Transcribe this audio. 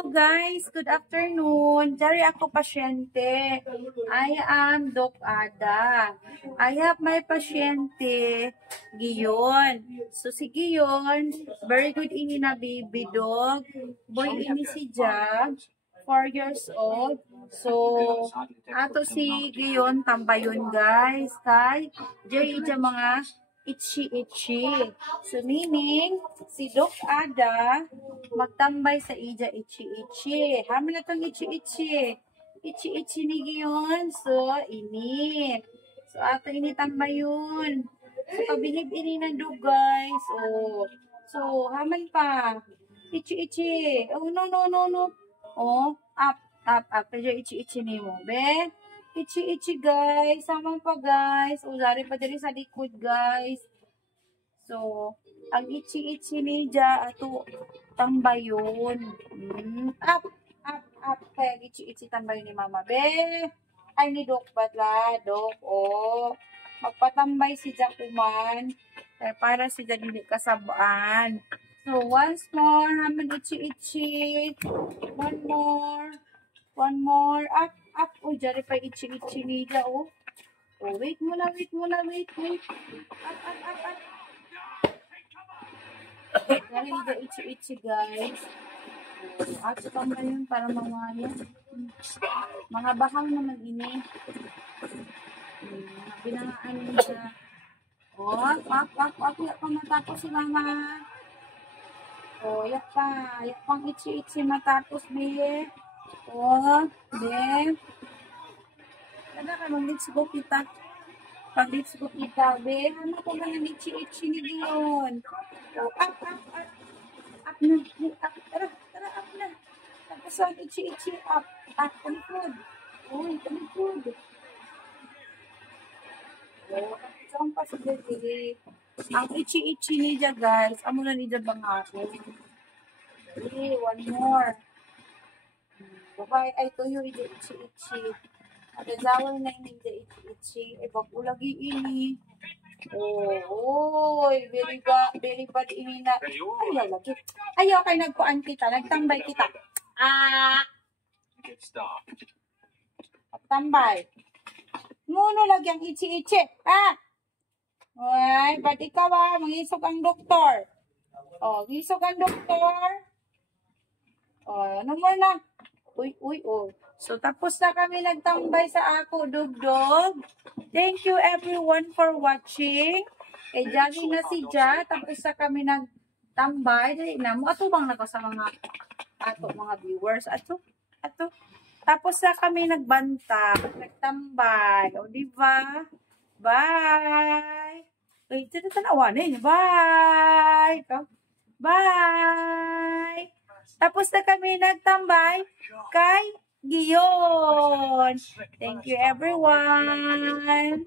Hello guys, good afternoon. Dari ako pasyente. I am Doc Ada. I have my pasyente, Giyon. So si Giyon, very good ini na baby dog. Boy ini si Jag, 4 years old. So, ato si Giyon tambayon guys. Kay, Jay mga itchy. So, meaning, si Doc Ada, magtambay sa ija itchy. Hamin na itong itchy. Itchy ni Giyon. So, ini. So, ato ini tambay yun. So, pabilib ini na dog, guys. Oh. So, haman pa. Itchy. Oh, no. Oh, up. Kaya itchy ni mo, be. Itchy guys. Sama pa guys. O, dari pa diri sa likod guys. So, ang itchy ni Ja ato tambay yun. Up. Kaya itchy tambay ni mama be. Ay ni Dok batla. Dok o. Magpatambay si Ja kuman. Kaya para si Ja dili kasabaan. So, once more. Haman itchy. One more. Up. Oh, dyan pa itchy nila, oh. Oh, wait muna. Up. Dahil ida itchy, guys. Oh, at pa yun para mamaya. Mga bahang naman ini. Binangaan nila. Oh, up. Yak pa matapos si mama. Oh, yak pang itchy matapos, be. Oh, be. Kada ka nung let's go kita. Pag let's go kita, be. Ano ko ba ng itchy ni Giyon? Oh, up na. Tara, up na. Tapos ang itchy, up. Talikod. Oh, talikod. Oh, saan pa si Dede? Ang itchy niya, guys. Amo na niya bang ako? Okay, one more. Bye-bye. Ay, tuyo, ida itchy. Nagawal na yung hindi itchy. E, bagulagi ini. Oh, very bad ini na. Ay, lalagi. Ayaw kay nagpuan kita. Nagtambay kita. Tambay. Nguno lagi ang itchy. Ay, ba't ikaw mangisog ang doktor? Oh, gisog ang doktor. Oh, ano mo na? Uy, oh. So, tapos na kami nagtambay sa ako, dugdog. Thank you everyone for watching. Eh, jogging na si Ja. Tapos na kami nagtambay. Dali na mo. Ato bang nako sa mga viewers? Ato. Tapos na kami nagbanta. Nagtambay. O, diba? Bye! Uy, tanawa na yun. Bye! Bye! Tapos na kami nagtambay kay Giyon. Thank you everyone.